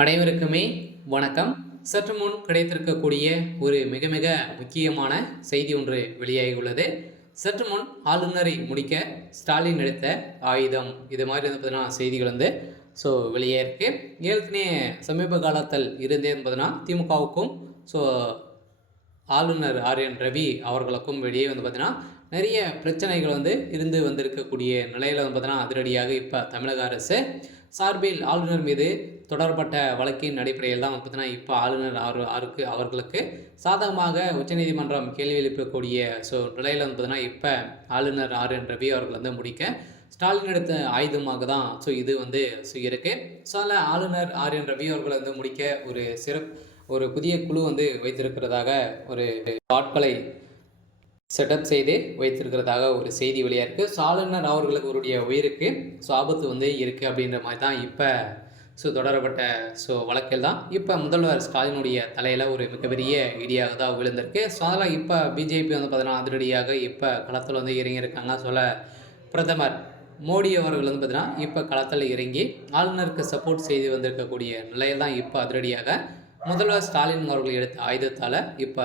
அனைவருக்குமே வணக்கம். சற்று முன் கிடைத்திருக்கக்கூடிய ஒரு மிக மிக முக்கியமான செய்தி ஒன்று வெளியாகியுள்ளது. சற்று முன் ஆளுநரை முடிக்க ஸ்டாலின் எடுத்த ஆயுதம், இது மாதிரி வந்து பார்த்தீங்கன்னா செய்திகள் வந்து வெளியாயிருக்கு. ஏற்கனவே சமீப காலத்தில் இருந்தே பார்த்தீங்கன்னா திமுகவுக்கும் ஆளுநர் ஆர்.என். ரவி அவர்களுக்கும் வெளியே வந்து பார்த்தீங்கன்னா நிறைய பிரச்சனைகள் வந்து இருந்து வந்திருக்கக்கூடிய நிலையில் வந்து பார்த்தீங்கன்னா அதிரடியாக இப்போ தமிழக அரசு சார்பில் ஆளுநர் மீது தொடரப்பட்ட வழக்கின் அடிப்படையில் தான் பார்த்தீங்கன்னா இப்போ ஆளுநர் அவர்களுக்கு சாதகமாக உச்சநீதிமன்றம் கேள்வி எழுப்பக்கூடிய நிலையில் வந்து பார்த்தீங்கன்னா இப்போ ஆளுநர் ஆர்.என். ரவி அவர்கள் வந்து முடிக்க ஸ்டாலின் எடுத்த ஆயுதமாக தான் இது வந்து இருக்குது. அதில் ஆளுநர் ஆர்.என். ரவி அவர்கள் வந்து முடிக்க ஒரு புதிய குழு வந்து வைத்திருக்கிறதாக ஒரு ஆட்களை செட்டப் செய்து வைத்திருக்கிறதாக ஒரு செய்தி வெளியாக இருக்குது. ஆளுநர் அவர்களுக்கு அவருடைய உயிருக்கு ஆபத்து வந்து இருக்குது அப்படின்ற மாதிரி தான் இப்போ தொடரப்பட்ட வழக்கில் தான் இப்போ முதல்வர் ஸ்டாலினுடைய தலையில் ஒரு மிகப்பெரிய இடியாக தான் விழுந்திருக்கு. அதெல்லாம் இப்போ பிஜேபி வந்து பார்த்தீங்கன்னா அதிரடியாக இப்போ களத்தில் வந்து இறங்கியிருக்காங்க. பிரதமர் மோடி அவர்கள் வந்து பார்த்தீங்கன்னா இப்போ களத்தில் இறங்கி ஆளுநருக்கு சப்போர்ட் செய்து வந்திருக்கக்கூடிய நிலையில் தான் இப்போ அதிரடியாக முதல்வர் ஸ்டாலின் அவர்கள் எடுத்த ஆயுதத்தால் இப்போ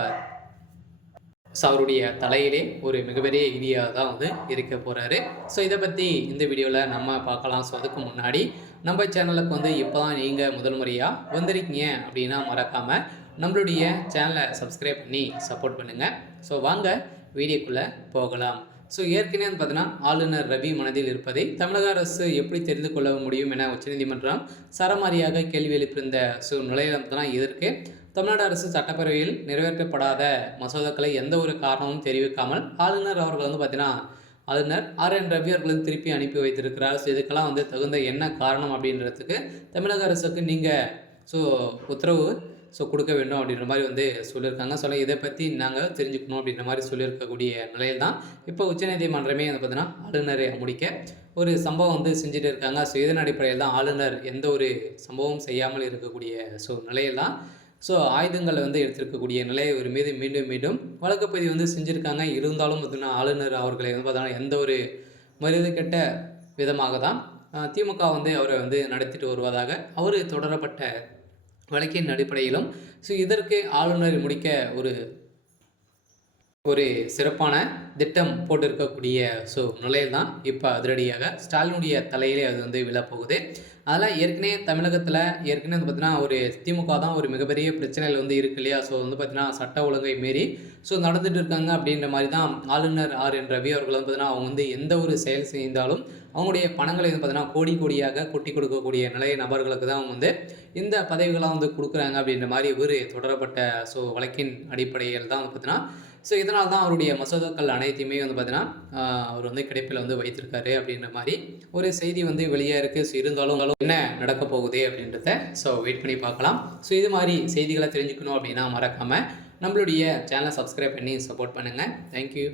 அவருடைய தலையிலே ஒரு மிகப்பெரிய இடியாக தான் வந்து இருக்க போகிறாரு. இதை பற்றி இந்த வீடியோவில் நம்ம பார்க்கலாம். அதுக்கு முன்னாடி நம்ம சேனலுக்கு வந்து இப்போ தான் நீங்கள் முதல் முறையாக வந்திருக்கீங்க அப்படின்னா மறக்காமல் நம்மளுடைய சேனலை சப்ஸ்கிரைப் பண்ணி சப்போர்ட் பண்ணுங்கள். வாங்க வீடியோக்குள்ளே போகலாம். ஏற்கனவே பார்த்தீங்கன்னா ஆளுநர் ரவி மனதில் இருப்பதை தமிழக அரசு எப்படி தெரிந்து கொள்ள முடியும் என உச்சநீதிமன்றம் சரமாரியாக கேள்வி எழுப்பியிருந்த நிலையில் பார்த்தீங்கன்னா இதற்கு தமிழ்நாடு அரசு சட்டப்பேரவையில் நிறைவேற்றப்படாத மசோதாக்களை எந்த ஒரு காரணமும் தெரிவிக்காமல் ஆளுநர் அவர்கள் வந்து பார்த்தீங்கன்னா ஆளுநர் ஆர்.என். ரவி அவர்கள் திருப்பி அனுப்பி வைத்திருக்கிறார். இதுக்கெல்லாம் வந்து தகுந்த என்ன காரணம் அப்படின்றதுக்கு தமிழக அரசுக்கு நீங்கள் உத்தரவு கொடுக்க வேண்டும் அப்படின்ற மாதிரி வந்து சொல்லியிருக்காங்க. இதை பற்றி நாங்கள் தெரிஞ்சுக்கணும் அப்படின்ற மாதிரி சொல்லியிருக்கக்கூடிய நிலையில் தான் இப்போ உச்சநீதிமன்றமே வந்து பார்த்தீங்கன்னா ஆளுநரை முடிக்க ஒரு சம்பவம் வந்து செஞ்சுட்டு இருக்காங்க. இதன் அடிப்படையில் தான் ஆளுநர் எந்த ஒரு சம்பவம் செய்யாமல் இருக்கக்கூடிய நிலையில் தான் ஆயுதங்களை வந்து எடுத்திருக்கக்கூடிய நிலையை ஒரு மீது மீண்டும் மீண்டும் வழக்குப்பதிவு வந்து செஞ்சுருக்காங்க. இருந்தாலும் பார்த்தீங்கன்னா ஆளுநர் அவர்களை வந்து பார்த்தீங்கன்னா எந்த ஒரு மரியாதை கெட்ட விதமாக தான் திமுக வந்து அவரை வந்து நடத்திட்டு வருவதாக அவர் தொடரப்பட்ட வழக்கின் அடிப்படையிலும் இதற்கு ஆளுநர் முடிக்க ஒரு சிறப்பான திட்டம் போட்டிருக்கக்கூடிய நிலையில் தான் இப்போ அதிரடியாக ஸ்டாலினுடைய தலையிலே அது வந்து விழப்போகுது. அதெல்லாம் ஏற்கனவே தமிழகத்தில் வந்து பார்த்தீங்கன்னா ஒரு திமுக தான் ஒரு மிகப்பெரிய பிரச்சனைகள் வந்து இருக்கு இல்லையா. வந்து பார்த்தீங்கன்னா சட்ட ஒழுங்கை மீறி நடந்துட்டு இருக்காங்க அப்படின்ற மாதிரி தான் ஆளுநர் ஆர்.என். ரவி அவர்கள் வந்து பார்த்தீங்கன்னா அவங்க வந்து எந்த ஒரு செயல் செய்தாலும் அவங்களுடைய பணங்களை வந்து பார்த்தீங்கன்னா கோடி கோடியாக கொட்டி கொடுக்கக்கூடிய நிலைய நபர்களுக்கு தான் அவங்க வந்து இந்த பதவிகளாக வந்து கொடுக்குறாங்க அப்படின்ற மாதிரி ஒரு தொடரப்பட்ட வழக்கின் அடிப்படையில் தான் வந்து பார்த்தீங்கன்னா இதனால் தான் அவருடைய மசோதாக்கள் அனைத்தையுமே வந்து பார்த்தீங்கன்னா அவர் வந்து கிடைப்பில் வந்து வைத்திருக்காரு அப்படின்ற மாதிரி ஒரு செய்தி வந்து வெளியே இருக்குது. இருந்தாலும் என்ன நடக்க போகுது அப்படின்றத வெயிட் பண்ணி பார்க்கலாம். இது மாதிரி செய்திகளை தெரிஞ்சுக்கணும் அப்படின்னா மறக்காமல் நம்மளுடைய சேனலை சப்ஸ்கிரைப் பண்ணி சப்போர்ட் பண்ணுங்கள். தேங்க்யூ.